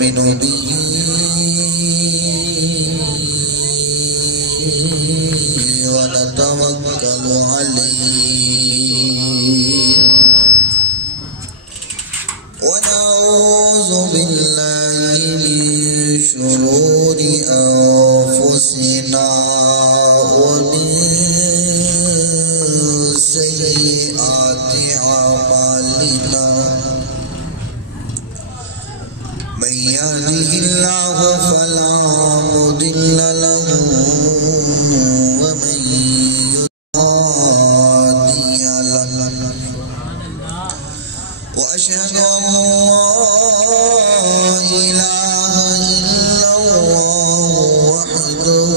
ونؤمن به ونتوكل عليه ونعوذ بالله من شرور أنفسنا ومن سيئات أعمالنا من يهده الله فلا مضل له ومن يضلل له وأشهد أن لا إله إلا الله وحده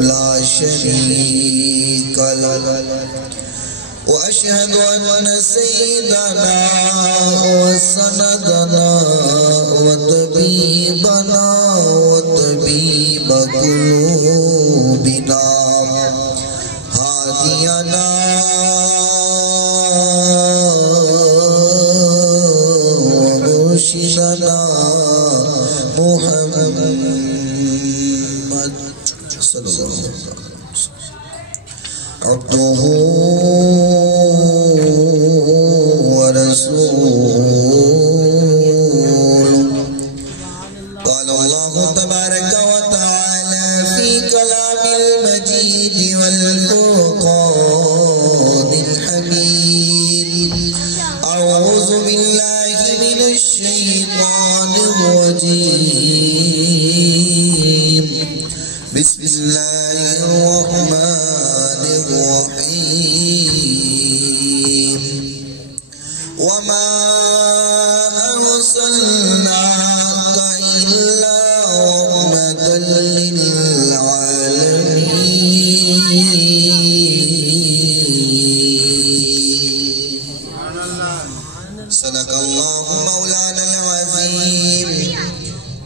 لا شريك له وأشهد أن سيدنا وسندنا وطبيبنا وطبيب قلوبنا هادينا ومرشدنا محمد صلى الله عليه وسلم عبده ورسوله قال الله تبارك وتعالى في كلام المجيد والفرقان الحميد أعوذ بالله من الشيطان الرجيم بسم الله الرحمن الرحيم وما أرسلناك إلا رحمة للعالمين صدق الله مولانا العظيم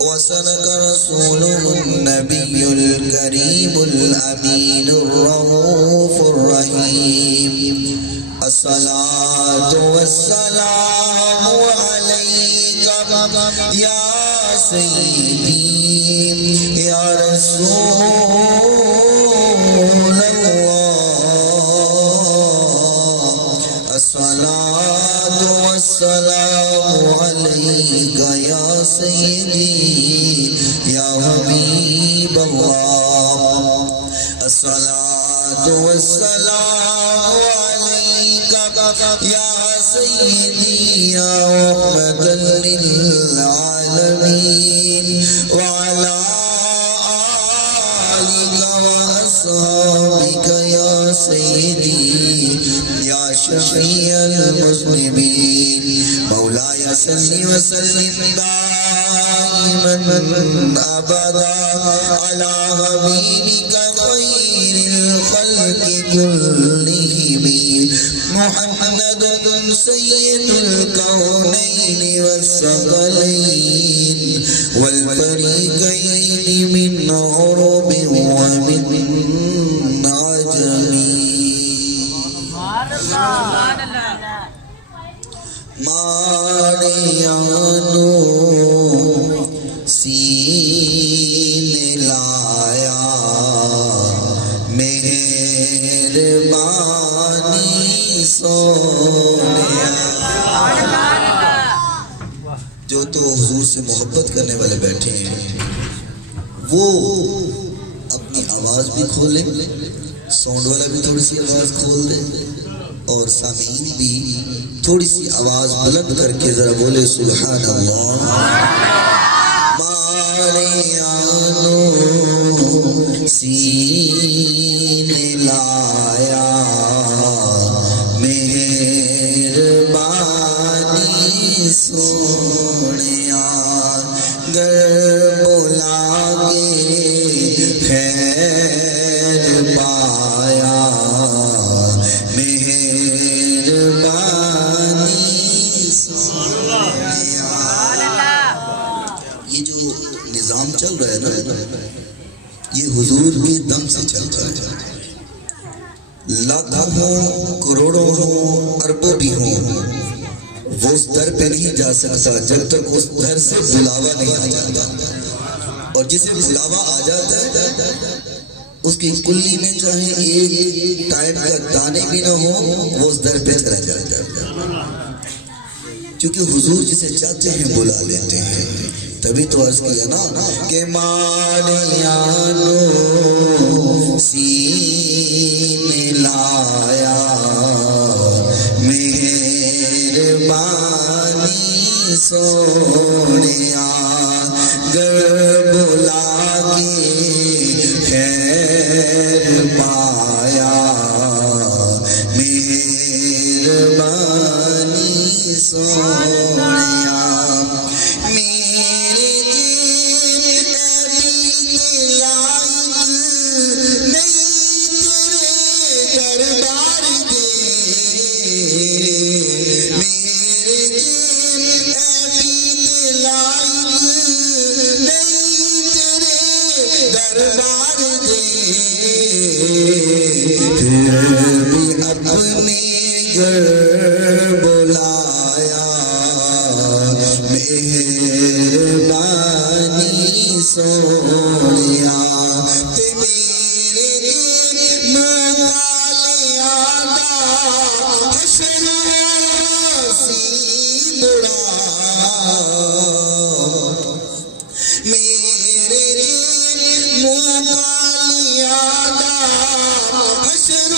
وصدق رسوله النبي الكريم الأمين الرؤوف الرحيم الصلاة والسلام عليك يا سيدي يا رسول الله الصلاة والسلام عليك يا سيدي يا حبيب الله الصلاة والسلام عليك يا سيدي يا رحمة للعالمين وعلى آلك وأصحابك يا سيدي يا شفيع المذنبين مولاي صل وسلم دائما أبدا على حبيبك خير الخلق كلهم محمد سيد الكونين والثقلين والفريقين من عرب ومن عجم ماریانو سین لایا مہربانی سونیا جو تو حضور سے محبت کرنے والے بیٹھے ہیں وہ اپنی آواز بھی کھولیں ساؤنڈ والا بھی تھوڑی سی آواز کھول دے اور سامعین بھی تھوڑی سی آواز بلند کر کے ذرا بولے سبحان اللہ ماریانو سین لایا مہربانی سونیا گر بولا کے خیر پایا نظام چل رہا ہے نا، یہ حضور کے دم سے چل رہا ہے. لاکھوں ہوں، کروڑوں ہوں، اربوں بھی ہوں، وہ اس در پہ نہیں جا سکتا جب تک اس در سے بلاوا نہیں آ جاتا. اور جسے بلاوا آ جاتا ہے اس کی کلی میں چاہے ایک ٹائم کا دانے بھی نہ ہو، وہ اس در پہ چلا جاتا ہے. کیونکہ حضور جسے چاہتے ہیں بلا لیتے ہیں. تبھی تو عرض کیا نا کہ ماریانو سینے لایا مہربانی سونیا، گر بلا کے خیر پایا مہربانی سونیا. بلایا مہربانی سونیا، میرے موالیاں دا حسن سی بڑا، میرے موالیاں دا حسن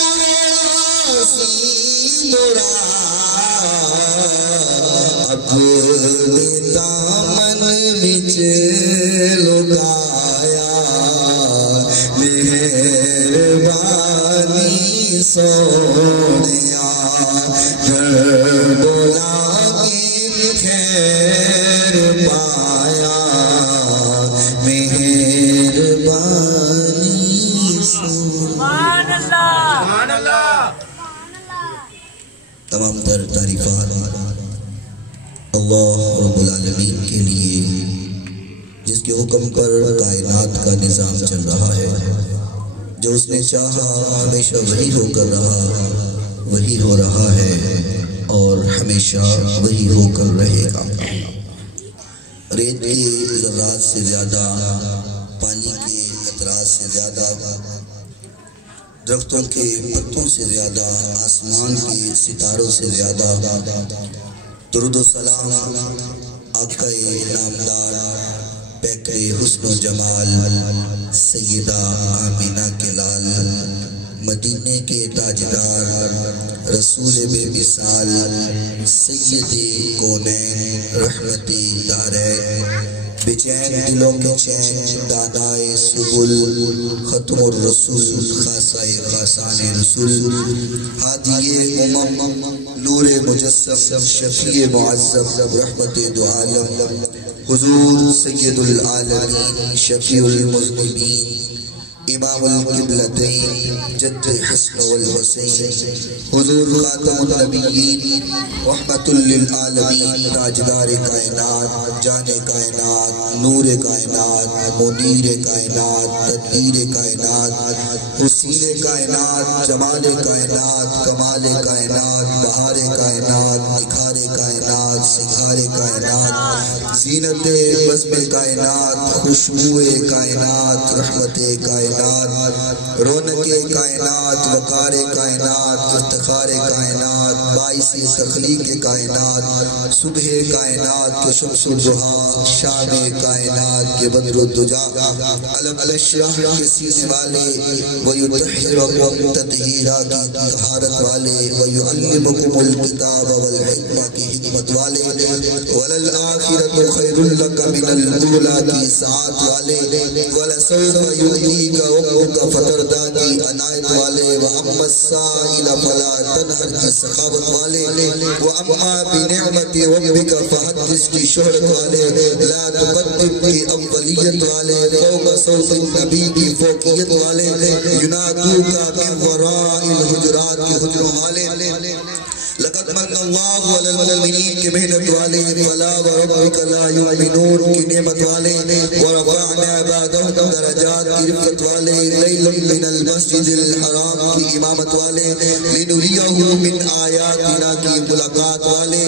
سی بڑا. اپنے دامن وچ لگایا مہربانی سونیا، گھر بلا کے خیر پایا مہربانی سونیا. تمام تر تعریفات اللہ رب العالمین کے لیے، جس کے حکم پر کائنات کا نظام چل رہا ہے. جو اس نے چاہا ہمیشہ وہی ہو کر رہا، وہی ہو رہا ہے اور ہمیشہ وہی ہو کر رہے گا. ریت کے ذرات سے زیادہ، پانی کے قطرات سے زیادہ، درختوں کے پتوں سے زیادہ، آسمان کے ستاروں سے زیادہ درود و سلام آقا نامدار پیکر حسن و جمال سیدہ آمینہ کے لال، مدینے کے تاجدار، رسول بے مثال، سید کونین، رحمت دارین، بے چین دلوں کے چین، دادائے سبل، ختم الرسول، خاصہ خاصان رسول، ہادی امم، نور مجسم، شفیع معظم، رحمت دو عالم، حضور سید العالمین، شفیع المذنبین، امام القبلتین، جد حسن والحسین، حضور خاتم النبیین، رحمت للعالمین، تاجدار کائنات، جان کائنات، نور کائنات، منیر کائنات، تدبیر کائنات، حسین کائنات، جمال کائنات، کمال کائنات، بہار کائنات، نکھار کائنات، سنگھار کائنات، زینت بزم کائنات، خوشبو کائنات، رحمت کائنات، رونق کائنات، وقار کائنات، افتخار کائنات، باعث تخلیق کائنات، صبح کائنات کے شمس الضحیٰ، شام کائنات کے بدر الدجا، علم الاشراح کے سینے والے، وَيُطَحِّرَكُمْ تَطْهِيرًا کی طہارت والے، وَيُعَلِّمُكُمُ الْكِتَابَ وَالْحِکْمَةَ کی حکمت والے، وَلَلْآخِرَةُ خَيْرٌ لَكَ مِنَ الْأُولَىٰ کی سعادت والے، وَلَسَوْفَ يُعْطِيكَ رَبُّكَ فَتَرْضَىٰ کی عنایت والے، وَأَمَّا السَّائِلَ فَلَا تَنْهَرْ کی سخاوت والے، وَأَمَّا بِنِعْمَةِ رَبِّكَ فَحَدِّثْ کی شہرت والے، لَا تُقَدِّمْ کی اوليت والے، فوق صوت النبی کی فوقیت والے، يُنَادُوكَ مِنْ وَرَاءِ الْحُجُرَاتِ کی حجروں والے. لقد من اللہ علی المؤمنین کے محنت والے، فلا وربک لا یؤمنون کی نعمت والے، ورفعنا بعدهم درجات کی رفعت والے، لیلا من المسجد الحرام کی امامت والے، لنریہ من آیاتنا کی ملاقات والے،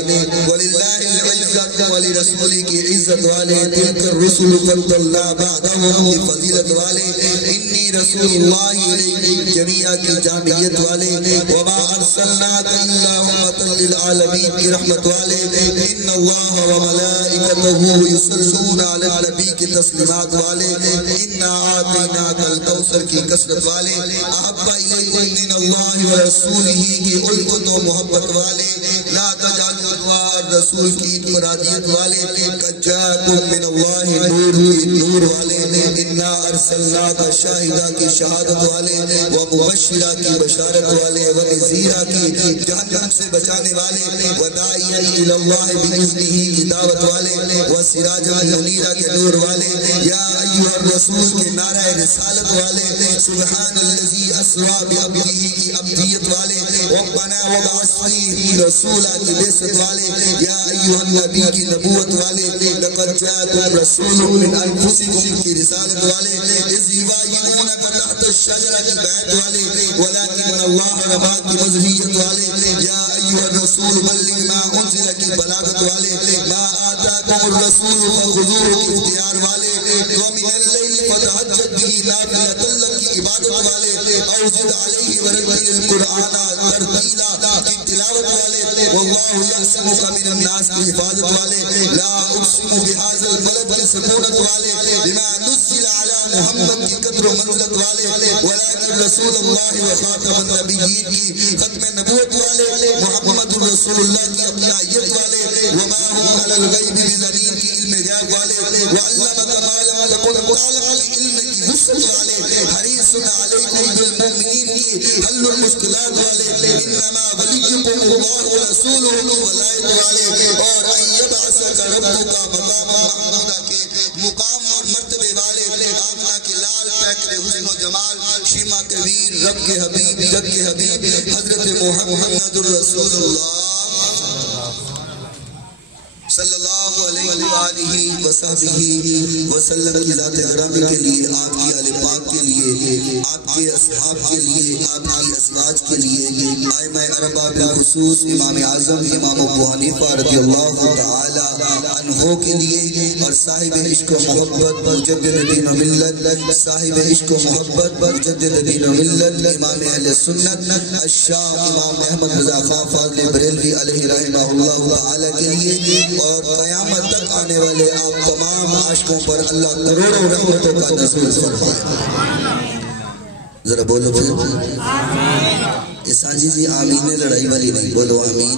وللہ العزت ولرسول کی عزت والے، تلک الرسل فضلنا بعدهم کی فضیلت والے، انی رسول اللہ الیکم جمیعا کی جامعیت والے، وما ارسلناک الا رحمۃ للعالمین کی رحمت والے، ان اللہ وملائکتہ یصلون علی النبی کی تسلیمات والے، انا آتیناک الکوثر کی کثرت والے، احب الیکم من اللہ ورسولہ کی الفت و محبت والے، لا تجعلوا دعاء الرسول کی مرادیت والے، قد جاءکم من اللہ نور کی نور والے، انا ارسلناک شاہدہ کی شہادت والے، ومبشرہ کی بشارت والے، ونذیرہ کی جہنم سے بچانے والے، وداعیا الی اللہ باذنہ کی دعوت والے، وسراجا منیرہ کے نور والے، یا ایھا الرسول کے نعرہ رسالت والے، سبحان الذی اسریٰ بعبدہ کی عبدیت والے، ربنا وابعث فیہم رسولا کی بعثت والے، یا ایھا النبی کی نبوت والے، لقد جاءکم رسول من انفسکم کی رسالت والے، اذ یبایعونک تحت الشجرہ کی بیعت والے، ولکن اللہ ربا کی مظہریت والے، یا ایھا الرسول بلغ ما انزل کی بلاغت والے، ما آتاکم الرسول فخذوہ کی اختیار والے، ومن اللیل فتہجد بہ نافلۃ لک کی عبادت والے، او زد علیہ ورتل القرآن ترتیلا کی تلاوت والے، واللہ یعصمک من الناس کی حفاظت والے، لا اقسم بہذا البلد کی سکونت والے، بما نزل علی محمد کی قدر و منزلت والے، ولکن رسول اللہ و خاتم النبیین کی ختم نبوت والے، محمد رسول اللہ کی اپنائیت والے، وما ہم علی الغیب بظنین کی علم غیب والے، وعلمک ما لم تکن تعلم کی علم کی وسعت والے، حریص علیکم بالمؤمنین کی حل المشکلات والے، انما ولیکم اللہ ورسولہ ولایت والے، اور ان یبعثک ربک مقام محمودہ کے مقام اور مرتبے والے، آقا کے لال پیکر حسن و جمال، شیما کبیر رب کے حبیب جب کے حبیب حضرت محمد الرسول اللہ صلی اللہ علیہ وآلہ وصحبہ وسلم کی ذات گرامی کے لیے، آپ کی آل پاک کے لیے، آپ کے اصحاب کے لیے، آپ کی ازواج کے لیے، ائمہ اربعہ بالخصوص امام اعظم امام ابو حنیفہ رضی اللہ تعالی عنہ کے لیے، اور صاحب عشق و محبت مجدد دین و ملت، صاحب عشق و محبت مجدد دین و ملت، امام اہل سنت الشاہ امام احمد رضا خان فاضل بریلوی علیہ رحمہ اللہ تعالی کے لیے، اور قیامت تک آنے والے آپ تمام عاشقوں پر اللہ کروڑوں رحمتوں کا نزول فرمائے۔ ذرا بولو پھر اس سانجی جی آمین ہے، لڑائی والی نہیں، بولو آمین۔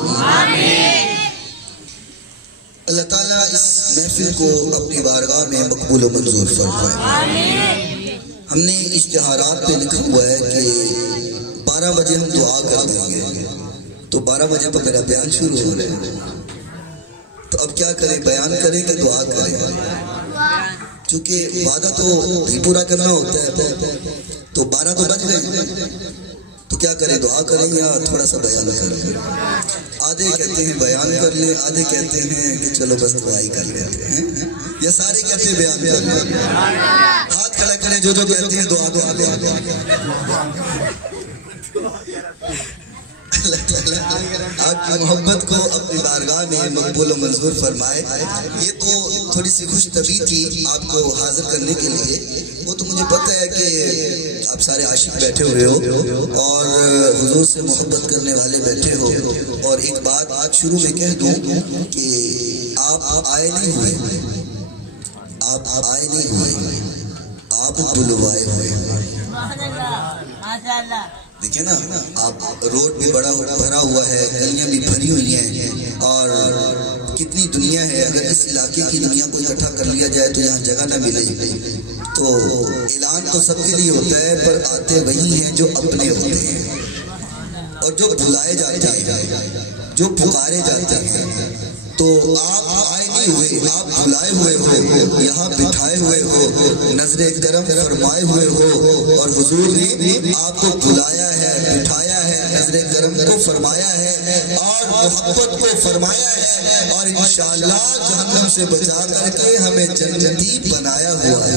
اللہ تعالیٰ اس محفل کو اپنی بارگاہ میں مقبول و منظور فرمائے۔ ہم نے اشتہارات پہ لکھا ہوا ہے کہ 12 بجے ہم دعا کر دیں گے، تو 12 بجے پر میرا بیان شروع ہو رہے ہیں، تو اب کیا کریں، بیان کریں کہ دعا کریں؟ چونکہ وعدہ تو بھی پورا کرنا ہوتا ہے، تو 12 تو بج گئے، تو کیا کریں، دعا کریں یا تھوڑا سا بیان کریں؟ آدھے کہتے ہیں بیان کر لیں، آدھے کہتے ہیں کہ چلو بس دعائی کر لیتے ہیں، یا سارے کہتے ہیں بیان کر لیں؟ ہاتھ کھڑا کریں جو کہتے ہیں دعا کر لیں۔ اللہ تعالیٰ آپ کی محبت کو اپنی بارگاہ میں مقبول و منظور فرمائے۔ یہ تو تھوڑی سی خوش طبیعی تھی آپ کو حاضر کرنے کے لیے، وہ تو مجھے پتہ ہے کہ آپ سارے عاشق بیٹھے ہوئے ہو اور حضور سے محبت کرنے والے بیٹھے ہو، اور ایک بات آج شروع میں کہہ دوں کہ آپ آئے نہیں ہوئے، آپ آئے نہیں ہوئے، آپ بلوائے ہوئے۔ دیکھیں نا، آپ روڈ بھی بڑا بھرا ہوا ہے، گلیاں بھی بھری ہوئی ہیں، اور کتنی دنیا ہے، اگر اس علاقے کی دنیا کو اکٹھا کر لیا جائے تو یہاں جگہ نہ ملے، تو اعلان تو سب کے لیے ہوتا ہے، پر آتے وہی ہیں جو اپنے ہوتے ہیں، اور جو بلائے جاتے ہیں، جو پکارے جاتے ہیں۔ تو آپ آئے نہیں ہوئے، آپ بلائے ہوئے ہو، یہاں بٹھائے ہوئے ہو، نظر کرم فرمائے ہوئے ہو، اور حضور نے آپ کو بلایا ہے، بٹھایا ہے، نظر کرم کو فرمایا ہے اور محبت کو فرمایا ہے، اور انشاءاللہ جہنم سے بچا کر کے ہمیں جنتی بنایا ہوا ہے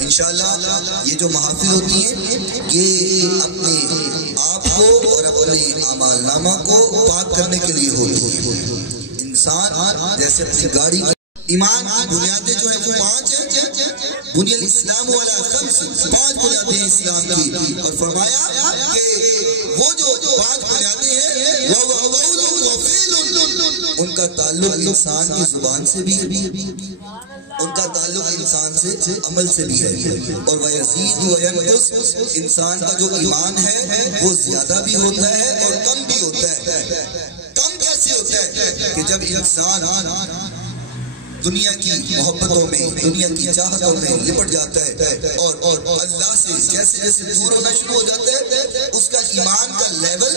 انشاءاللہ۔ یہ جو محافل ہوتی ہیں یہ اپنے آپ کو اور اپنے اعمال نامہ کو پاک کرنے کے لیے ہوتی ہے۔ انسان جیسے اپنی گاڑی ایمان کی بنیادیں جو ہیں وہ 5 ہیں، بنی الاسلام والا خمس، 5 بنیادیں اسلام کی، اور فرمایا کہ وہ جو 5 بنیادیں ہیں وہ قول و فعل، ان کا تعلق انسان کی زبان سے بھی ہے، ان کا تعلق انسان سے عمل سے بھی ہے، اور وَيَزِيدُ وَيَنْقُصُ، انسان کا جو ایمان ہے وہ زیادہ بھی ہوتا ہے اور کم بھی ہوتا ہے۔ کم کیسے ہوتا ہے کہ جب انسان دنیا کی محبتوں میں، دنیا کی چاہتوں میں لپٹ جاتا ہے اور اللہ سے جیسے جیسے دور ہونا شروع ہو جاتا ہے اس کا ایمان کا لیول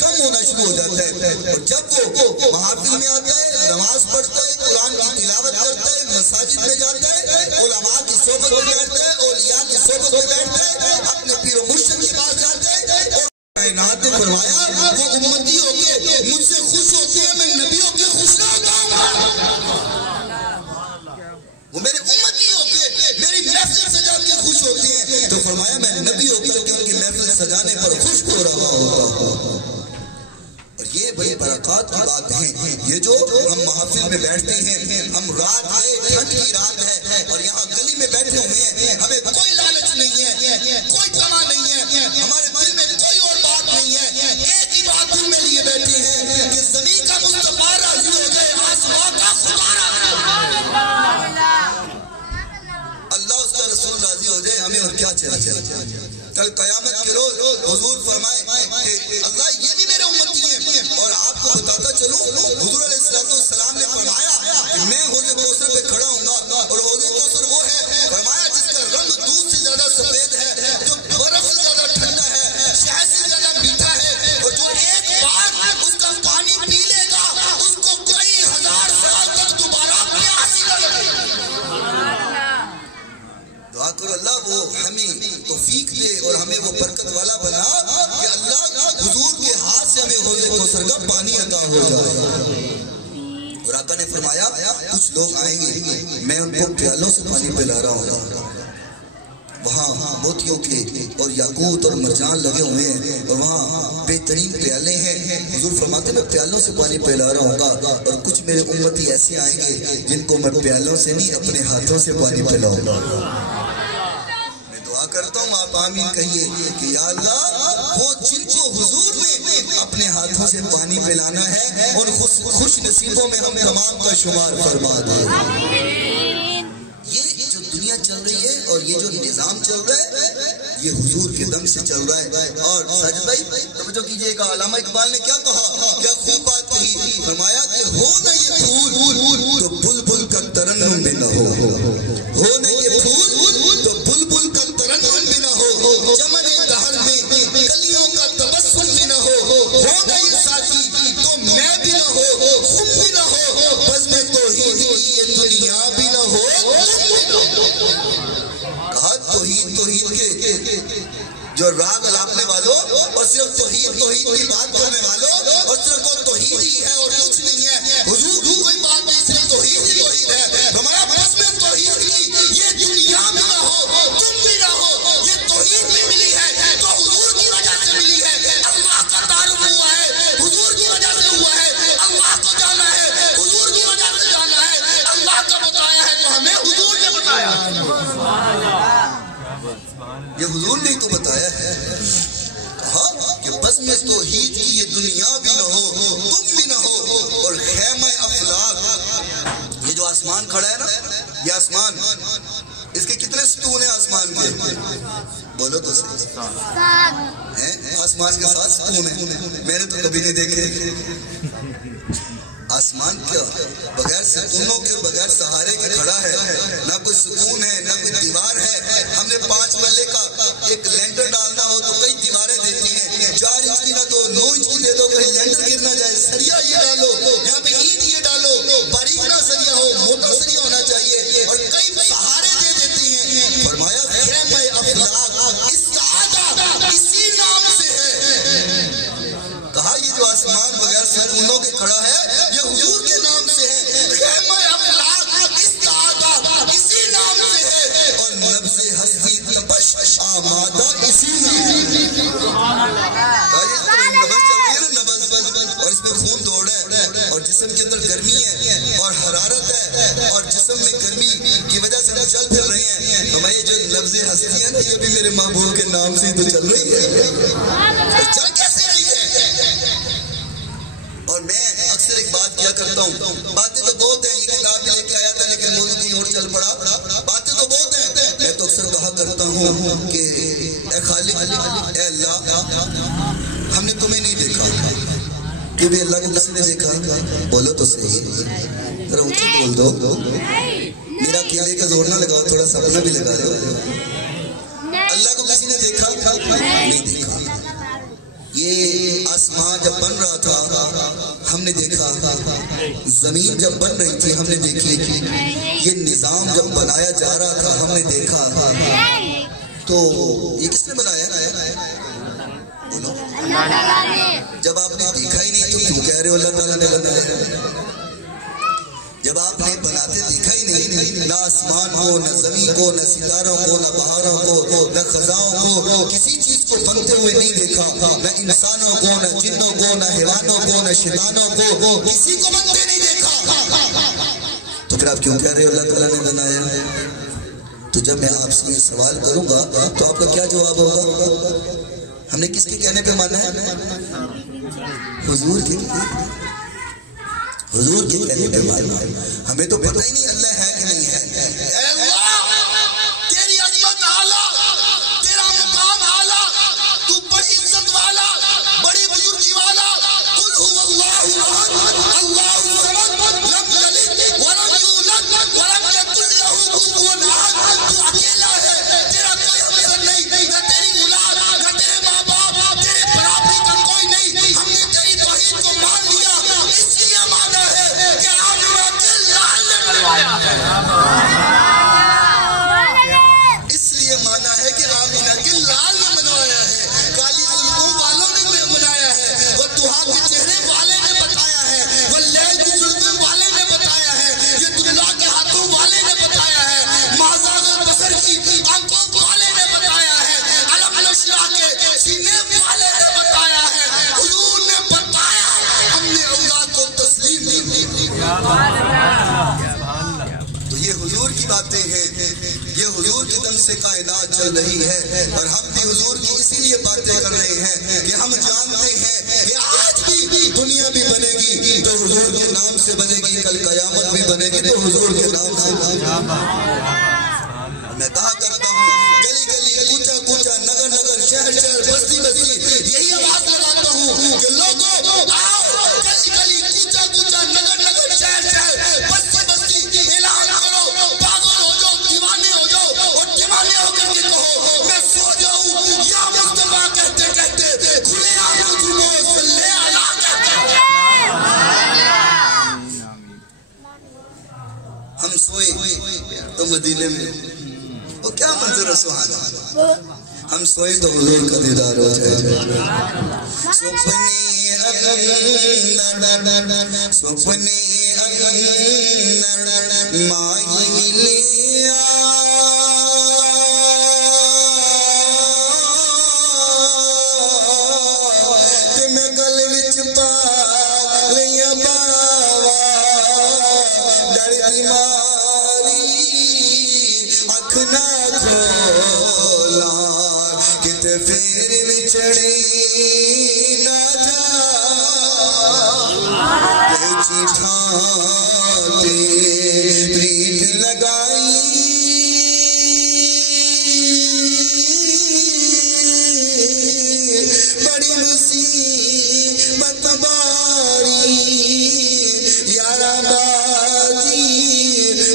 کم ہونا شروع ہو جاتا ہے، اور جب وہ محافل میں آتا ہے، نماز پڑھتا ہے، قرآن کی تلاوت کرتا ہے، مساجد میں جاتا ہے، علماء کی صحبت میں بیٹھتا ہے، اولیاء کی صحبت میں بیٹھتا ہے، اپنے پیر و مرشد کے پاس جاتا ہے، اور کائنات نے فرمایا وہ امتی ہو کے مجھ سے خوش ہوتے ہیں، میں نبیوں کے خوش نہ ہوتا ہوں، وہ میرے امتی ہو کے میری محفل سجا کے خوش ہوتے ہیں، تو فرمایا میں نبی ہو کر کے ان کی محفل سجانے پر خوش ہو رہا ہوتا ہوں۔ اور یہ بڑی برکات کی بات ہے، یہ جو ہم محافل میں بیٹھتے ہیں، ہم رات ہے، ٹھنڈ کی رات ہے اور یہاں گلی میں بیٹھے ہوئے ہیں، ہمیں کوئی لالچ نہیں ہے، کوئی طمع نہیں ہے، ہمارے دل میں کوئی اور بات نہیں ہے، ایک ہی بات دل میں لیے بیٹھے ہیں کہ زمین کا مصطفیٰ راضی ہو جائے، آسمان کا خدا راضی ہو جائے، اللہ اس کا رسول راضی ہو جائے، ہمیں اور کیا چاہیے۔ کل قیامت کے روز حضور فرمائے کہ اللہ یہ بھی میرے امتی ہیں، اور آپ کو بتاتا چلوں حضور علیہ السلام نے فرمایا کہ میں حوض کوثر پہ کھڑا ہوں گا، اور حوض کوثر وہ ہے فرمایا جس کا رنگ دودھ سے زیادہ سفید ہے، جو برف سے زیادہ ٹھنڈا ہے، شہد سے زیادہ میٹھا ہے، اور جو ایک بار اس کا پانی پی لے گا اس کو کئی ہزار سال تک دوبارہ پیاس نہ لگے۔ دعا کرو اللہ وہ ہمیں توفیق دے اور ہمیں وہ برکت والا بنا کہ اللہ حضور کے ہاتھ سے ہمیں حوض کوثر کا پانی عطا ہو جائے۔ اور آقا نے فرمایا کچھ لوگ آئیں گے، میں ان کو پیالوں سے پانی پلا رہا ہوں، وہاں موتیوں کے اور یاقوت اور مرجان لگے ہوئے ہیں، اور وہاں بہترین پیالے ہیں، حضور فرماتے میں پیالوں سے پانی پلا رہا ہوں گا، اور کچھ میرے امتی ایسے آئیں گے جن کو میں پیالوں سے نہیں اپنے ہاتھوں سے پانی پلاؤں گا۔ میں دعا کرتا ہوں آپ آمین کہیے کہ یا اللہ وہ جن کو حضور نے اپنے ہاتھوں سے پانی پلانا ہے اور خوش نصیبوں میں ہم تمام کا شمار فرما دے۔ یہ جو دنیا چل رہی ہے اور یہ جو نظام چل رہا ہے یہ حضور کے دم سے چل رہا ہے۔ اور ساجد بھائی توجہ کیجئے گا، علامہ اقبال نے کیا کہا، کیا خوب بات کہی، فرمایا کہ ہو نہ یہ پھول تو بلبل کا ترنم بھی نہ ہو نہ یہ پھول تو بلبل کا ترنم بھی نہ ہو، چمن دہر میں کلیوں کا تبسم بھی نہ ہو نہ یہ ساتھی تو میں بھی نہ ہو، خم بھی نہ ہو، بس میں توحید کی یہ دنیا بھی نہ ہو۔ کہا توحید کے جو راگ لاپنے والوں اور صرف توحید کی بات کرنے والوں، اور صرف وہ توحید ہی ہے اور کچھ نہیں ہے، حضور کوئی بات نہیں، صرف توحید ہے، ہمارا بس میں توحید کی یہ دنیا بھی نہ ہو، تم بھی نہ ہو، یہ توحید بھی ملی ہے تو حضور کی وجہ سے ملی ہے، اللہ کا تعارف ہوا ہے حضور کی وجہ سے ہوا ہے، اللہ کو جانا ہے حضور کی وجہ سے جانا ہے، اللہ کا بتایا ہے تو ہمیں حضور نے بتایا، یہ حضور نے تو بتایا ہے، کہا کہ بس میں توحید کی یہ دنیا بھی نہ ہو، تم بھی نہ ہو، اور خیمہ افلاک، یہ جو آسمان کھڑا ہے نا، یہ آسمان، اس کے کتنے ستون ہیں آسمان کے؟ بولو تو صحیح، آسمان کے 7 ستون ہیں، میں نے تو کبھی نہیں دیکھے۔ آسمان کیا بغیر ستونوں کے بغیر سہارے کے کھڑا ہے، نہ کوئی ستون ہے نہ کوئی دیوار ہے۔ ہم نے 5 ملے کا ایک لینٹر ڈالنا ہو تو کئی دیواریں دیتی ہیں، 4 انچ کی نہ دو 9 انچ کی دے دو، کہیں لینٹر گر نہ جائے، سریا یہ ڈالو، یہاں پہ اینٹ یہ ڈالو، ہو کے کھڑا ہے، یہ حضور کے نام سے ہے، خیمہ افلاک اس کا اسی نام سے ہے، اور نبض ہستی تپش آمادہ اسی نام سے ہے۔ نبض چل رہی ہے نا، نبض، اور اس میں خون دوڑ ہے، اور جسم کے اندر گرمی ہے اور حرارت ہے، اور جسم میں گرمی کی وجہ سے ہم چل پھر رہے ہیں، تو میں یہ جو نبض ہستی ہے نا، یہ بھی میرے محبوب کے نام سے تو چل رہی ہے، چل کیسے رہی ہے؟ اور میں اکثر ایک بات کیا کرتا ہوں، باتیں تو بہت ہیں، یہ کتاب بھی لے کے آیا تھا لیکن موضوع کہیں اور چل پڑا، باتیں تو بہت ہیں، میں تو اکثر کہا کرتا ہوں کہ اے خالق، اے اللہ، ہم نے تمہیں نہیں دیکھا، کہ بھی اللہ کو کسی نے دیکھا؟ بولو تو صحیح، ذرا اونچا بول دو، میرا کیلے کا زور نہ لگاؤ، تھوڑا سا اپنا بھی لگا دو۔ اللہ کو کسی نے دیکھا؟ نہیں دیکھا۔ یہ آسمان جب بن رہا تھا ہم نے دیکھا، زمین جب بن رہی تھی ہم نے دیکھی، یہ نظام جب بنایا جا رہا تھا ہم نے دیکھا، تو یہ کس نے بنایا؟ جب آپ نے دیکھا ہی نہیں تو کیوں کہہ رہے ہو اللہ تعالیٰ نے بنایا؟ جب آپ نے بناتے دیکھا ہی نہیں، نہ آسمان کو، نہ زمین کو، نہ ستاروں کو، نہ پہاڑوں کو، نہ خزاؤں کو، کسی چیز کو بنتے ہوئے نہیں دیکھا، نہ انسانوں کو، نہ جنوں کو، نہ حیوانوں کو، نہ شیطانوں کو، کسی کو بنتے نہیں دیکھا، تو پھر آپ کیوں کہہ رہے ہو اللہ تعالیٰ نے بنایا؟ تو جب میں آپ سے یہ سوال کروں گا تو آپ کا کیا جواب ہوگا؟ ہم نے کس کے کہنے پہ مانا ہے؟ حضور کے کہنے پہ مانا ہے۔ ہمیں تو پتہ ہی نہیں اللہ ہے کہ نہیں ہے۔ اے اللہ، تیری عظمت اعلیٰ، تیرا مقام اعلیٰ، تو بڑی عزت والا، بڑی بزرگی والا، قل هو اللہ احد اللہ الصمد لم یلد ولم یولد ولم یکن له کفوا احد، تو اکیلا ہے، تیرا کوئی ہمسر نہیں، نہ تیری اولاد، نہ تیرے ماں باپ، تیرے برابری کا کوئی نہیں، ہم نے تیری توحید کو مان لیا، اس لیے مانا ہے کہ آمنہ کے لال نے بنوایا ہے، اس لیے مانا ہے کہ آمنہ کے لال نے بنوایا ہے، کالی ظلموں والوں نے بنایا ہے، وہ دوہا کے چہرے والے نے بتایا ہے، وہ لیل کی ظلموں والے نے بتایا ہے، یہ دنیا کے ہاتھوں والے نے بتایا ہے، مازاغ البصر کی آنکھوں والے نے بتایا ہے، علم الاشیاء کے سینے والے نے بتایا ہے، حضور نے بتایا، ہم نے اولاد کو تسلیم نہیں دی۔ تو یہ حضور کی باتیں ہیں، یہ حضور کے دم سے کائنات چل رہی ہے، اور ہم بھی حضور کی اسی لیے باتیں کر رہے ہیں کہ ہم جانتے ہیں کہ آج بھی دنیا بھی بنے گی تو حضور کے نام سے بنے گی، کل قیامت بھی بنے گی تو حضور کے نام سے بنے گی۔ میں کہا کرتا ہوں گلی گلی، کوچہ کوچہ، نگر نگر، شہر شہر، بستی بستی، یہی آواز لگاتا ہوں کہ لوگوں آؤ، گلی گلی، کوچہ کوچہ، نگر نگر، شہر شہر، بستی بستی، اعلان کرو، پاگل ہو جاؤ، دیوانے ہو جاؤ، اور دیوانے ہو کر کے کہو میں سو جاؤں یا مصطفیٰ کہتے کہتے کھلے آنکھوں جھومو، صلی اللہ کہتے ہم سوئے تو مدینے میں وہ کیا منظر سہانا، ہم سوئے تو حضور کا دیدار ہو جائے، سپنے اندر مائی ملیا، تے میں گل وچ پا لیا باوا، ڈر دی ماری اکھ نہ کھولا، کتے پھر وچڑی نہ جا، پیچی ٹھاتے پریت لگائی، بڑی مصیبت باری، یارا باجی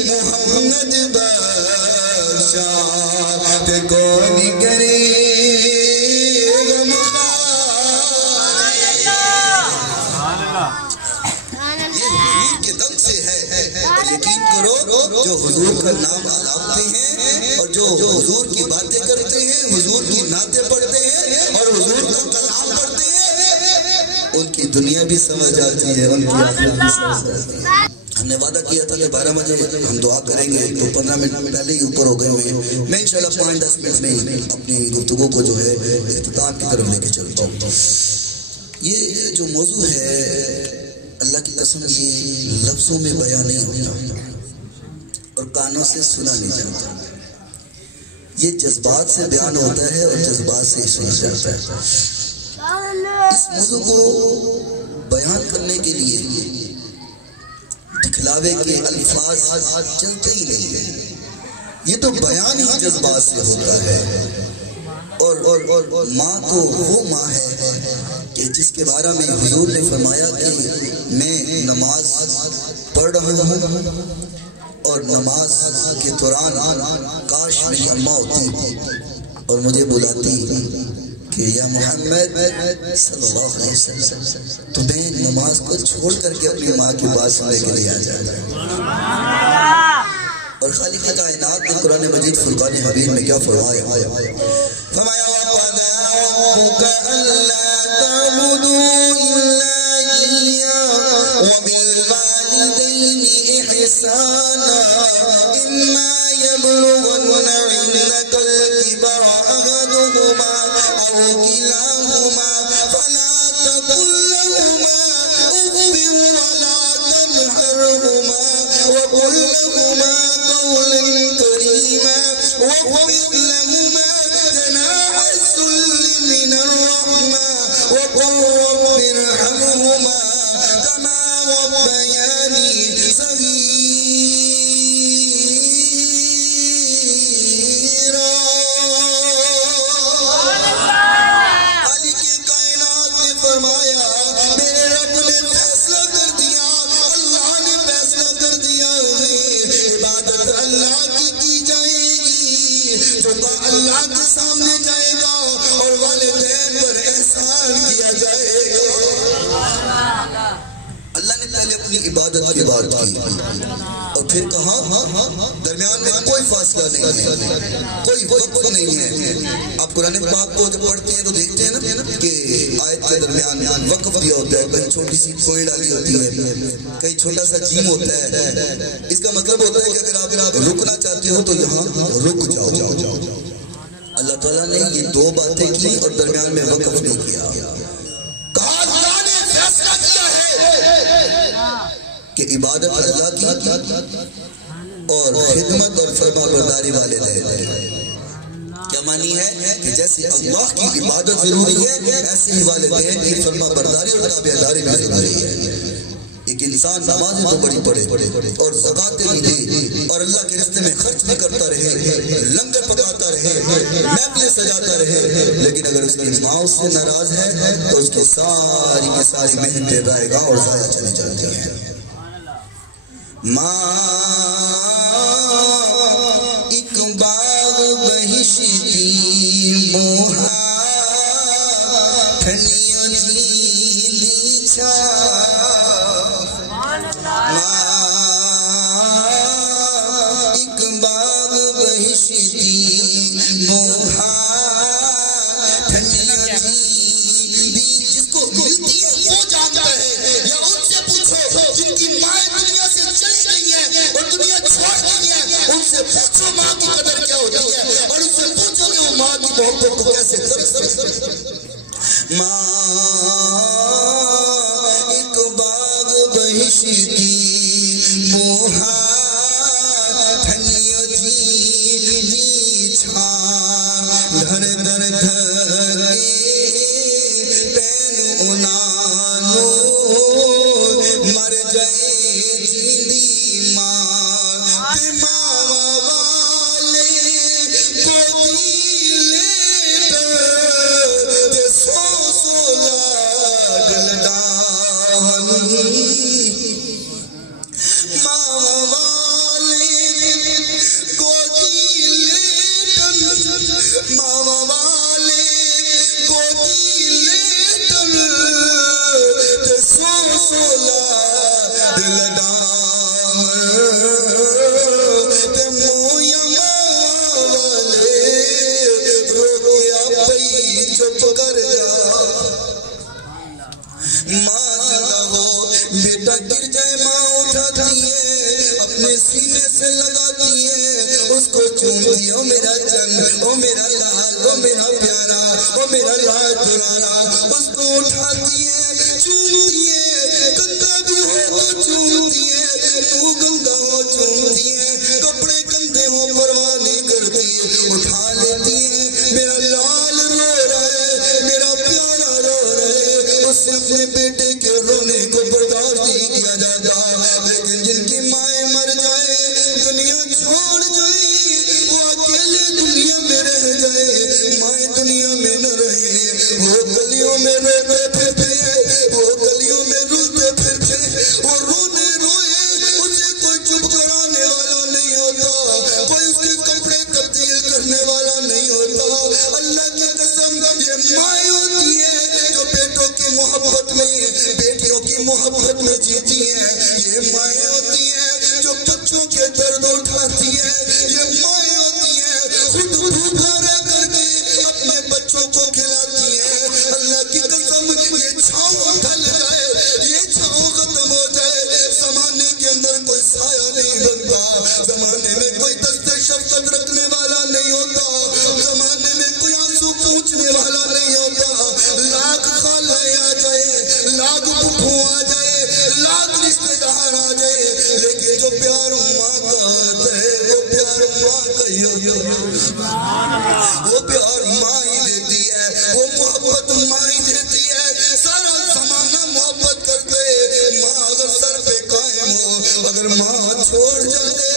محمد بادشاہ تے کون کرے جو حضور کا نام آلاپتے ہیں اور جو حضور کی باتیں کرتے ہیں، حضور کی نعتیں پڑھتے ہیں اور حضور کا کلام پڑھتے ہیں، ان کی دنیا بھی سمجھ آتی ہے، ان کی آخرت بھی سمجھ آتی ہے۔ ہم نے وعدہ کیا تھا کہ 12 بجے ہم دعا کریں گے، تو 15 منٹ پہلے ہی اوپر ہو گئے ہوئے ہیں۔ میں انشاءاللہ 5-10 منٹ میں اپنی گفتگو کو جو ہے اختتام کی طرف لے کے چلتا ہوں۔ یہ جو موضوع ہے اللہ کی قسم یہ لفظوں میں بیان نہیں ہوتا اور کانوں سے سنا نہیں جاتا، یہ جذبات سے بیان ہوتا ہے اور جذبات سے سنا جاتا ہے۔ اس موضوع کو بیان کرنے کے لیے دکھلاوے کے الفاظ چلتے ہی نہیں ہیں، یہ تو بیان ہی جذبات سے ہوتا ہے۔ اور ماں تو وہ ماں ہے کہ جس کے بارے میں حضور نے فرمایا کہ میں نماز پڑھ رہا ہوں اور نماز کے دوران کاش میری اماں ہوتی اور مجھے بلاتی کہ یا محمد صلی اللہ علیہ وسلم، تو میں نماز کو چھوڑ کر کے اپنی ماں کی بات سننے کے لیے آ جاتا۔ اور خالق کائنات نے قرآن مجید فرقان حمید میں کیا فرمایا؟ فرمایا وَقَضَىٰ رَبُّكَ أَلَّا تَعْبُدُوا إِلَّا إِيَّاهُ وَبِالْوَالِدَيْنِ إِحْسَانًا إِمَّا يَبْلُغَنَّ عِندَكَ الْكِبَرَ أَحَدُهُمَا أَوْ كِلَاهُمَا فَلَا تَقُل لَّهُمَا أُفٍّ وَلَا تَنْهَرْهُمَا وَقُل لَّهُمَا قَوْلًا كَرِيمًا وَاخْفِضْ لَهُمَا جَنَاحَ الذُّلِّ مِنَ الرَّحْمَةِ وَقُل رَّبِّ ارْحَمْهُمَا كَمَا رَبَّيَانِي صَغِيرًا۔ خالق کائنات نے فرمایا میرے رب نے فیصلہ کر دیا، اللہ نے فیصلہ کر دیا عبادت اللہ کی جائے گی، چونکہ اللہ کے سامنے جائے گا اور والدین پر احسان کیا جائے گا۔ اللہ نے پہلے اپنی عبادت کی بات کی اور پھر کہا درمیان میں کوئی فاصلہ نہیں ہے، کوئی وقت نہیں ہے۔ آپ قرآن پاک کو جب پڑھتے ہیں تو دیکھتے ہیں نا کہ آیت کے درمیان وقف دیا ہوتا ہے، کہیں چھوٹی سی کوئی ڈالی ہوتی ہے، کہیں چھوٹا سا جیم ہوتا ہے۔ اس کا مطلب ہوتا ہے کہ اگر آپ رکنا چاہتے ہو تو یہاں رک جاؤ۔ اللہ تعالیٰ نے یہ دو باتیں کی اور درمیان میں وقف نہیں کیا۔ کہا اللہ نے فیصلہ کیا ہے کہ عبادت اللہ کی اور خدمت اور فرما برداری والے رہے۔ کیا معنی ہے کہ جیسے اللہ کی عبادت ضروری ہے ایسے ہی والدین کی فرما برداری اور تابعداری بھی ضروری ہے۔ ایک انسان نمازیں تو بڑی پڑھے اور زکاتیں بھی دے اور اللہ کے راستے میں خرچ بھی کرتا رہے، لنگر پکاتا رہے، محفلیں سجاتا رہے، لیکن اگر اس کی ماں اس سے ناراض ہے تو اس کی ساری کی ساری محنتیں رائے گاہ اور ضائع چلی جاتی ہیں۔ ماں ایک باغ بہشتی موہا ٹھنڈیوں دی چھا، ایک باغ بہشتی موہا ٹھنڈیوں دی، جس کو ملتی ہے وہ جانتا ہے، یا ان سے پوچھو جن کی مائیں دنیا سے چل گئی ہیں اور دنیا چھوڑ گئی ہے، ان سے پوچھو ماں کی قدر کیا ہوتی ہے اور ان سے پوچھو کہ وہ ماں کی محبت کو کیسے کرتے ہیں۔ ماں ایک باغ بہشتی موہا ٹھنڈیوں دی چھاں، دھر دھر دھر پین انانو مر جائے جیندی ماں، ماں والے گودی لے تے سو لاڈ لڈان، ماں والے گودی لے ماں والے گودی لے تے سو لاڈ لڈان، تے مویا ماں والے رویا پئی چپ کر جا، ماں اٹھاتی ہے اپنے سینے سے لگاتی ہے اس کو چومتی ہے، او میرا چند، او میرا لال، او میرا پیارا، او میرا لال دلالا، اس کو اٹھاتی ہے، چومتی ہے، گندا بھی ہو تو چومتی ہے، منہ گندا ہو چومتی ہے، کپڑے گندے ہو پرواہ نہیں کرتی، اٹھا لیتی ہے۔ میرا لال رو رہا ہے، میرا پیارا رو رہا ہے، اس سے اپنے بیٹے کے رونے کو برداشت نہیں کیا جاتا، لیکن جن کی مائیں مر جائے، دنیا چھوڑ جائے، وہ اکیلے دنیا میں رہ جائے، مائیں دنیا میں نہ رہے، وہ گلیوں میں روتے پھرتے ہیں، وہ گلیوں میں روتے پھرتے، وہ رونے روئے، اسے کوئی چپ کرانے والا نہیں ہوتا، کوئی اس کے کپڑے تبدیل کرنے والا نہیں ہوتا۔ اللہ کی قسم یہ مائیں ہوتی ہیں جو بیٹوں کی محبت میں، بیٹیوں کی محبت میں جیتی ہیں، یہ مائیں ہوتی ہیں جو بچوں کے درد اٹھاتی ہیں، یہ مائیں ہوتی ہیں خود بھوکا رہ کر کے اپنے بچوں کو کھلاتی ہیں۔ اللہ کی قسم یہ چھاؤں ڈھل جائے، یہ چھاؤں ختم ہو جائے، زمانے کے اندر کوئی سایہ نہیں بنتا، زمانے میں کوئی دست شفقت رکھنے والا نہیں ہوتا، زمانے میں کوئی آنسو پوچھنے والا نہیں ہوتا، لاکھ خالہ آ جائے، لاکھ پھپھو آ جائے، لاکھ رشتے دار آ جائے، لیکن جو پیار ماں کا آتا ہے وہ پیار ماں کا ہی ہوتا ہے، وہ پیار ماں ہی دیتی ہے، وہ محبت ماں ہی دیتی ہے۔ سارا زمانہ محبت کرتے، ماں اگر سر پہ قائم ہو، اگر ماں چھوڑ جاتے،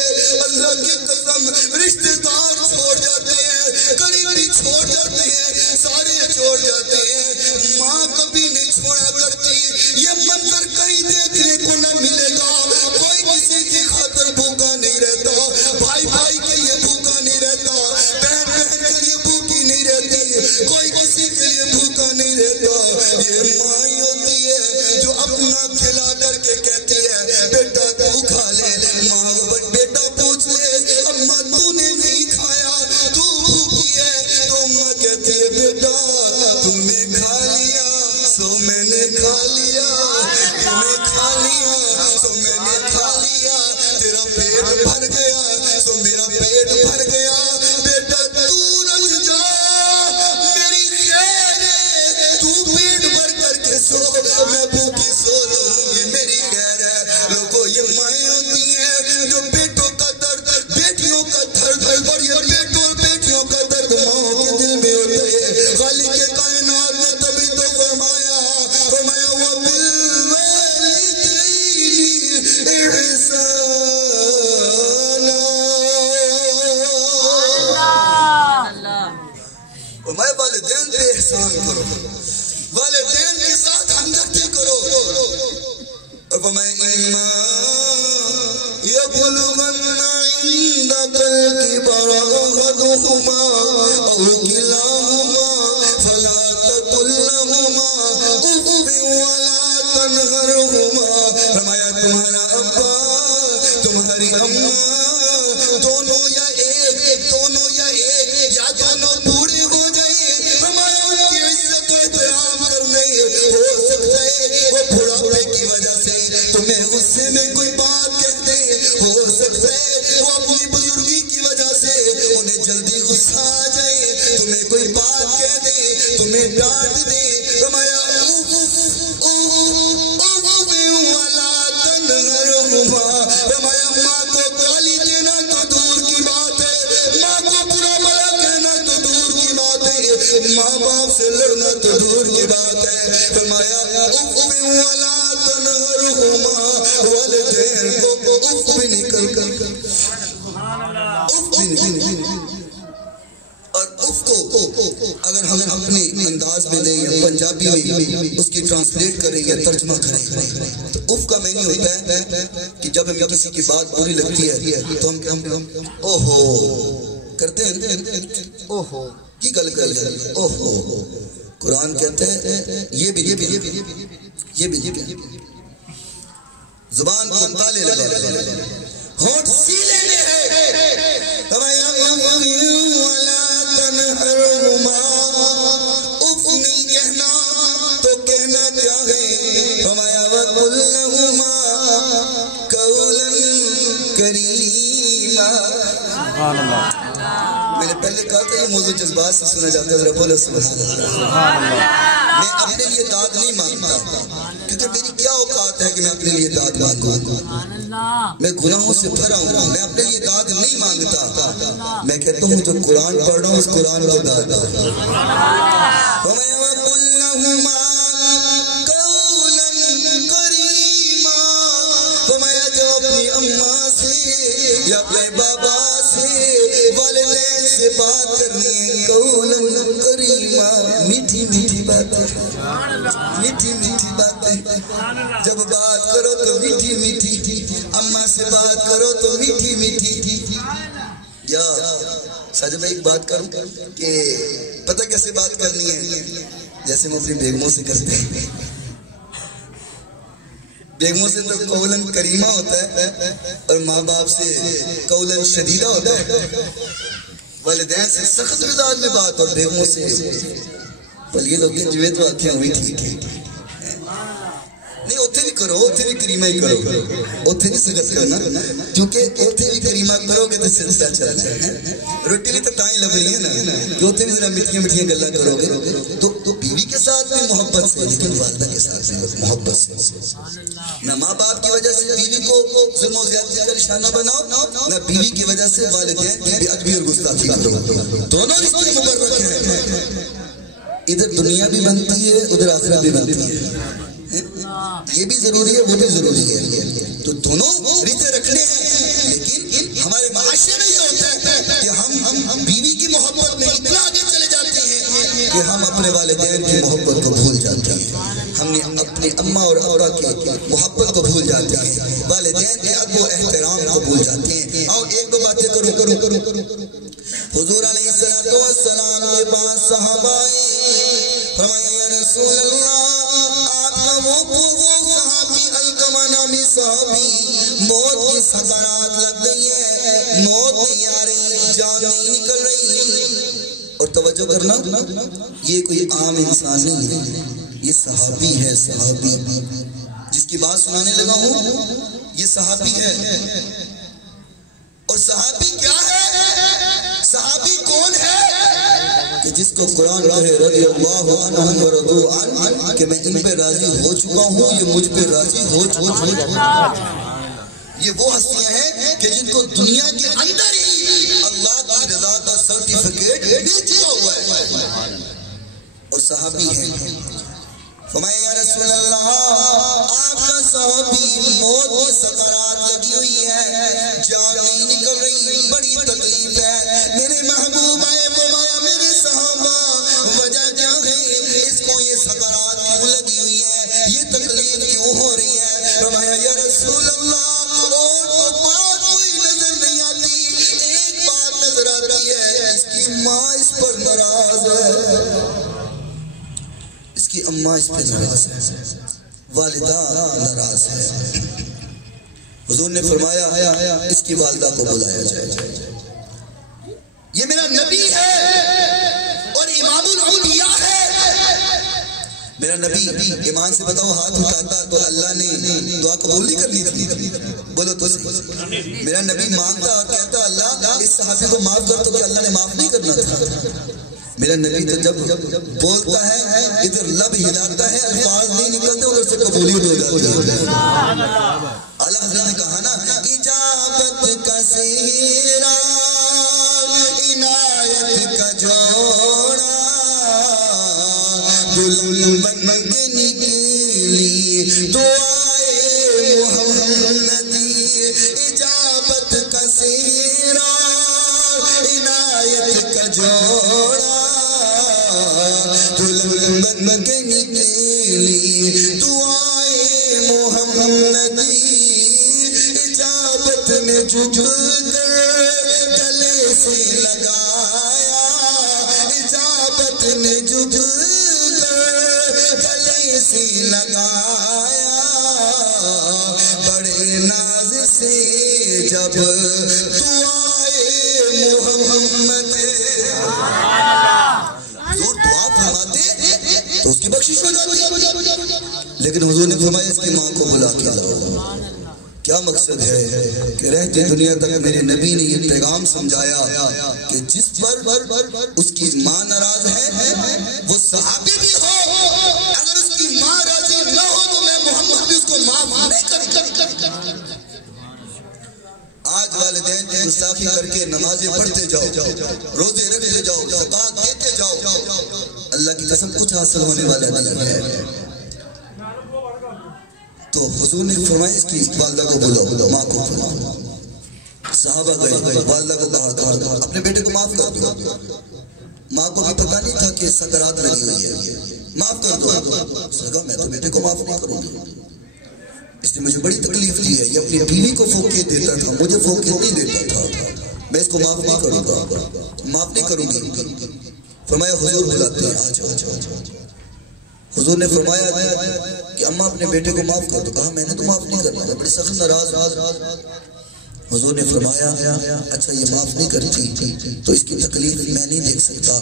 اللہ کی قسم رشتے دار چھوڑ جاتے ہیں، قریبی چھوڑ جاتے ہیں، سارے چھوڑ جاتے ہیں، ماں کبھی نہیں چھوڑا کرتی۔ یہ منظر کہیں دیکھنے کو نہ ملے گا، کوئی کسی کی خاطر بھوکا نہیں رہتا، بھائی بھائی کے لیے بھوکا نہیں رہتا، بہن بہن کے لیے بھوکی نہیں رہتی، کوئی کسی کے لیے بھوکا نہیں رہتا۔ یہ ماں ہی ہوتی ہے جو اپنا کھلا کر کے کہتی ہے بیٹا تو کھا لے، ماں بیٹا پوچھ لے اماں تو نے نہیں کھایا، تو بھوکی ہے، تو اماں کہتی ہے بیٹا تو نے کھا لیا سو میں نے کھا لیا، تو نے کھا لیا سو میں نے کھا لیا، تیرا پیٹ بھر گیا سو میرا پیٹ بھر گیا، بیٹا تو رج جا میری خیر ہے، تو پیٹ بھر کر کے سو، میں بھوکی سو لوں گی، میری خیر ہے۔ لوگوں یہ مائیں ہوتی ہیں جو بیٹوں کا درد، بیٹیوں کا درد، اور یہ بیٹوں بیٹیوں کا درد ماں کے دل میں ہوتا ہے۔ خالق کائنات نے تبھی تو فرمایا وَبِالْوَالِدَيْنِ إِحْسَانًا، فرمایا والدین پہ احسان کرو، والدین کے ساتھ ہمدردی کرو، اور فرمایا إِمَّا يَبْلُغَنَّ عِندَكَ الْكِبَرَ أَحَدُهُمَا أَوْ كِلَاهُمَا فَلَا تَقُل لَّهُمَا أُفٍّ وَلَا تَنْهَرْهُمَا، فرمایا تمہارا ابا تمہاری اماں دونوں یا ایک، دونوں یا ایک، یا دونوں بوڑھی ہو جائے، فرمایا ان کی عزت و احترام کرنے ہو سکتا ہے وہ بڑھاپے کی وجہ سے تمہیں غصے میں کوئی بات کہہ دے، ہو سکتا ہے وہ اپنی بزرگی کی وجہ سے انہیں جلدی غصہ آ جائے، تمہیں کوئی بات کہہ دے، تمہیں ڈانٹ دے، فرمایا فرمایا ماں کو گالی دینا تو دور کی بات ہے، ماں کو برا بھلا کہنا تو دور کی بات ہے، ماں باپ سے لڑنا تو دور کی بات ہے، فرمایا وَلَا تَنْهَرْهُمَا، والدین کو اف بھی نکل کر اف بھی نکل، اور اف کو اگر ہم اپنی انداز میں دیں یا پنجابی میں اس کی ٹرانسلیٹ کریں یا ترجمہ کریں تو اف کا معنی ہوتا ہے کہ جب ہمیں کسی کی بات بری لگتی ہے تو ہم اوہو کرتے ہیں، اوہو کی گل کر جائے، اوہو۔ قرآن کہتے ہیں یہ بھی زبان کو تالے لگا، ہونٹ سی لینے ہیں، وَلَا تَنْهَرْهُمَا، اف نہیں کہنا تو کہنا کیا ہے، فرمایا وَقُلْ لَهُمَا قَوْلًا کریما. میں نے پہلے کہا تھا یہ موضوع جذبات سے سنا جاتا ہے. ذرا بولو سبحان اللہ. میں اپنے لیے داد نہیں مانگتا کیونکہ میری کیا اوقات ہے کہ میں اپنے لیے داد مانگوں. میں گناہوں سے بھرا ہوں. میں اپنے لیے داد نہیں مانگتا. میں کہتا ہوں جو قرآن پڑھ رہا ہوں اس قرآن کو داد دو. اپنی اماں سے یا اپنے بابا سے والدین سے بات کرنی ہے قولاً کریما. میٹھی میٹھی باتیں, میٹھی میٹھی باتیں. جب بات کرو تو میٹھی میٹھی, اماں سے بات کرو تو میٹھی میٹھی. یا ساجد بھائی ایک بات کروں کہ پتہ کیسے بات کرنی ہے, جیسے ہم اپنی بیگموں سے کرتے ہیں. بیگموں سے تو قولاً کریمہ ہوتا ہے اور ماں باپ سے قولاً شدیدہ ہوتا ہے. والدین سے سخت مزاج میں بات اور بیگموں سے پلیے لوگ جو تو آنکھیں ہوئی ٹھیک ہے نہیں. اتنے بھی کرو, اتنے بھی کریمہ ہی کرو, اتنے بھی سخت کرنا کیونکہ اتنے بھی کریمہ کرو گے تو سلسلہ چل جائے گا. روٹی بھی تو تائیں لگ رہی ہے نا, کہ اتنے بھی ذرا میٹھیاں میٹھیاں گلا کرو گے تو بیوی کے ساتھ بھی محبت سے, لیکن والدہ کے ساتھ بھی محبت سے. نہ ماں باپ کی وجہ سے بیوی کو ظلم و زیادتی کا نشانہ بناؤ, نہ بیوی کی وجہ سے والدین کی بے ادبی اور گستاخی کرو. دونوں رشتے مبرک ہیں. ادھر دنیا بھی بنتی ہے, ادھر آخرت بھی بنتی ہے. یہ بھی ضروری ہے, وہ بھی ضروری ہے. تو دونوں رشتے رکھنے ہیں, لیکن ہمارے معاشرے میں یہ ہوتا ہے کہ ہم بیوی کی محبت میں اتنا آگے چلے جاتے ہیں کہ ہم اپنے والدین کی محبت کو بھول جاتے ہیں. ہم نے اپنے اماں اور ابا کی محبت کو بھول جاتے ہیں, والدین کے ادب و احترام کو بھول جاتے ہیں. اور ایک دو باتیں کرو. حضور علیہ السلام کے پاس صحابہ فرمایا یا رسول اللہ آپ کا وہ صحابی علقمہ نامی صحابی موت کی سکرات لگ گئی ہے, موت نہیں آ رہی, جان نہیں نکل رہی. اور توجہ کرنا, یہ کوئی عام انسان نہیں ہے, یہ صحابی ہے. صحابی جس کی بات سنانے لگا ہوں یہ صحابی ہے. اور صحابی کیا ہے, صحابی کون ہے کہ جس کو قرآن کہے رضی اللہ عنہم ورضوا عنہ کہ میں ان پہ راضی ہو چکا ہوں, یہ مجھ پہ راضی ہو چکا. یہ وہ ہستیاں ہیں کہ جن کو دنیا کے اندر ہی اللہ کی رضا کا سرٹیفکیٹ مل چکا ہوا ہے اور صحابی ہیں. فرمایا یا رسول اللہ آپ کا صحابی موت کی سکرات لگی ہوئی ہے, جان نہیں نکل رہی, بڑی تکلیف ہے. میرے محبوب آئے فرمایا میرے صحابہ وجہ کیا ہے, اس کو یہ سکرات کیوں لگی ہوئی ہے, یہ تکلیف کیوں ہو رہی ہے. فرمایا یا رسول اللہ اور بات کوئی نظر نہیں آتی, ایک بات نظر آتی ہے, اس کی ماں اس پر ناراض ہے, اس کی اماں اس پہ ناراض ہے, والدہ ناراض ہے. حضور نے فرمایا اس کی والدہ کو بلایا جائے. یہ میرا نبی ہے اور امام الانبیاء ہے. میرا نبی ایمان سے بتاؤ ہاتھ اٹھاتا تو اللہ نے دعا قبول نہیں کرنی تھی. بولو تو صحیح. میرا نبی مانگتا اور کہتا اللہ اس صحابی کو معاف کر, تو کہ اللہ نے معاف نہیں کرنا تھا. میرا نبی تو جب بولتا ہے ادھر لب ہلاتا ہے, الفاظ نہیں نکلتے, ادھر سے قبولیت ہو جاتی ہے. اعلیٰ حضرت نے کہا نا اجابت کا سیرا عنایت کا جوڑا دلہن بن کے نکلی دعائے محمدی. اجابت کا سیرا عنایت کا جوڑا دلہن بن کے نکلی دعائے محمدی. اجابت نے جھک کر گلے سے لگایا, اجابت نے جھک کر گلے سے لگایا, بڑے ناز سے جب دعائے محمد. حضور دعا فرماتے تو اس کی بخشش ہو جاتی, لیکن حضور نے فرمایا اس کی ماں کو بلا کے لاؤ. کیا مقصد ہے کہ رہتے دنیا تک میرے نبی نے یہ پیغام سمجھایا کہ جس پر اس کی ماں ناراض ہے وہ صحابی بھی ہو، اگر اس کی ماں راضی نہ ہو تو میں محمد بھی اس کو معاف نہیں کروں۔ آج والدین کی گستاخی کر کے نمازیں پڑھتے جاؤ، روزے رکھتے جاؤ، زکات دیتے جاؤ، اللہ کی قسم کچھ حاصل ہونے والا نہیں ہے۔ تو حضور نے فرمایا اس کی والدہ کو بلاؤ، ماں کو بلاؤ۔ صحابہ گئے، والدہ کو کہا اپنے بیٹے کو معاف کر دو۔ ماں کو بھی پتہ نہیں تھا کہ سکرات لگی ہوئی ہے، معاف کر دو۔ اس نے کہا میں تو بیٹے کو معاف نہیں کروں گی، اس نے مجھے بڑی تکلیف دی ہے، یہ اپنی بیوی کو فوقیت دیتا تھا، مجھے فوقیت نہیں دیتا تھا، میں اس کو معاف نہیں کروں گا، معاف نہیں کروں گی۔ فرمایا حضور بلاتے ہیں، حضور نے فرمایا کہ اماں اپنے بیٹے کو معاف کر دو۔ کہا میں نے تو معاف نہیں کرنا، بڑی سخت ناراض۔ حضور نے فرمایا اچھا یہ معاف نہیں کرتی تو اس کی تکلیف میں نہیں دیکھ سکتا،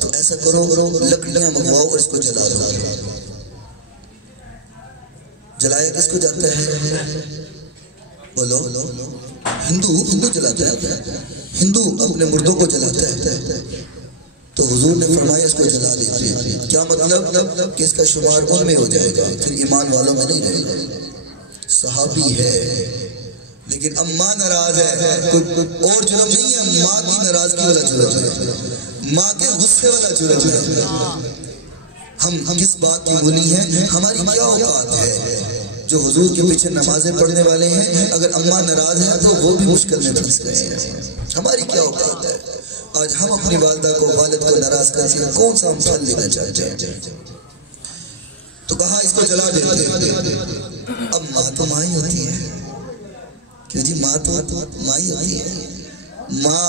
تو ایسا کرو لکڑیاں منگواؤ اور اس کو جلا دو۔ جلایا کس کو جاتا ہے؟ بولو، ہندو جلاتا ہے، ہندو اپنے مردوں کو جلاتا ہے۔ تو حضور نے فرمایا اس کو جلا دیتے ہیں، کیا مطلب کہ اس کا شمار ان میں ہو جائے گا، پھر ایمان والوں میں نہیں رہے گا۔ صحابی ہے لیکن اماں ناراض ہے، کوئی اور جرم نہیں ہے، ماں کی ناراضگی والا جرم ہے، ماں کے غصے والا جرم ہے۔ ہم کس بات کی بولی ہیں، ہماری کیا اوقات ہے؟ جو حضور کے پیچھے نمازیں پڑھنے والے ہیں اگر اماں ناراض ہیں تو وہ بھی مشکل میں پھنس گئے ہیں۔ ہماری کیا اوقات ہے؟ آج ہم اپنی والدہ کو والد کو ناراض کر کے کون سا ہم پھل لینا چاہتے ہیں؟ تو کہا اس کو جلا دیتے ہیں۔ اب ماں تو ماں ہی ہوتی ہے، کہ جی ماں تو ماں ہی ہوتی ہے۔ ماں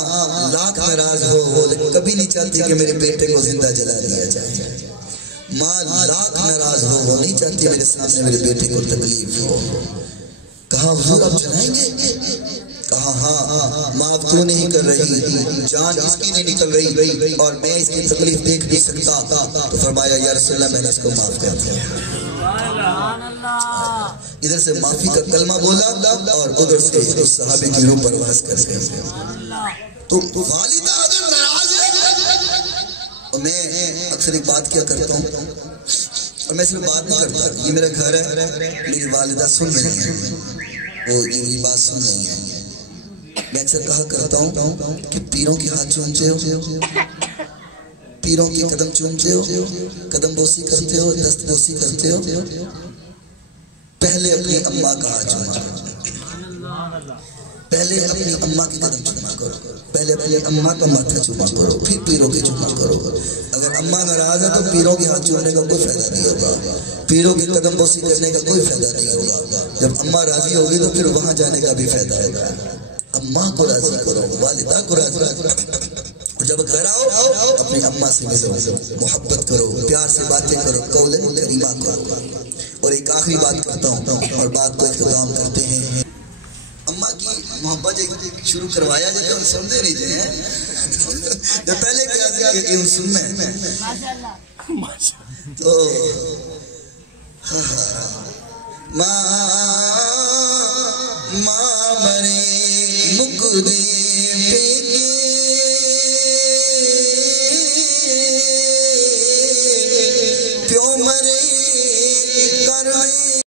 لاکھ ناراض ہو لیکن کبھی نہیں چاہتی کہ میرے بیٹے کو زندہ جلا دیا جائے۔ ماں لاکھ ناراض ہو وہ نہیں چاہتی میرے سامنے میرے بیٹے کو تکلیف ہو۔ کہا حضور آپ جلائیں گے؟ کہا ہاں، معاف تو نہیں کر رہی، جان اس کی نہیں نکل رہی اور میں اس کی تکلیف دیکھ نہیں سکتا۔ تو فرمایا یا رسول اللہ میں نے اس کو معاف کر دیا۔ ادھر سے معافی کا کلمہ بولا اور ادھر سے اس صحابی کی روح پرواز کر گئے۔ تو والدہ اگر ناراض ہے، اور میں اکثر ایک بات کیا کرتا ہوں اور میں صرف بات نہیں کرتا، یہ میرا گھر ہے، میری والدہ سن رہی ہیں، وہ یہ میری بات سن رہی ہیں۔ میں اکثر کہا کرتا ہوں کہ پیروں کے ہاتھ چومتے ہو، پیروں کے قدم چومتے ہو، قدم بوسی کرتے ہو، دست بوسی کرتے ہو، پہلے اپنی اماں کا ہاتھ چوما کرو، پہلے اپنی اماں کے قدم چوما کرو، پہلے اپنی اماں کا ماتھا چوما کرو، پھر پیروں کے چوما کرو۔ اگر اماں ناراض ہے تو پیروں کے ہاتھ چومنے کا کوئی فائدہ نہیں ہوگا، پیروں کے قدم بوسی کرنے کا کوئی فائدہ نہیں ہوگا۔ جب اماں راضی ہوگی تو پھر وہاں جانے کا بھی فائدہ ہوگا۔ اماں کو راضی کرو، والدہ کو راضی کرو، جب گھر آؤ اپنی اماں سے ملو، محبت کرو، پیار سے باتیں کرو، قول کریمہ کرو۔ اور ایک آخری بات کرتا ہوں اور بات کو اختتام کرتے ہیں۔ اماں کی محبت شروع کروایا جائے اور سنتے نہیں جائے، پہلے کیا کہ ہم سننے تو ماں مرے مکدی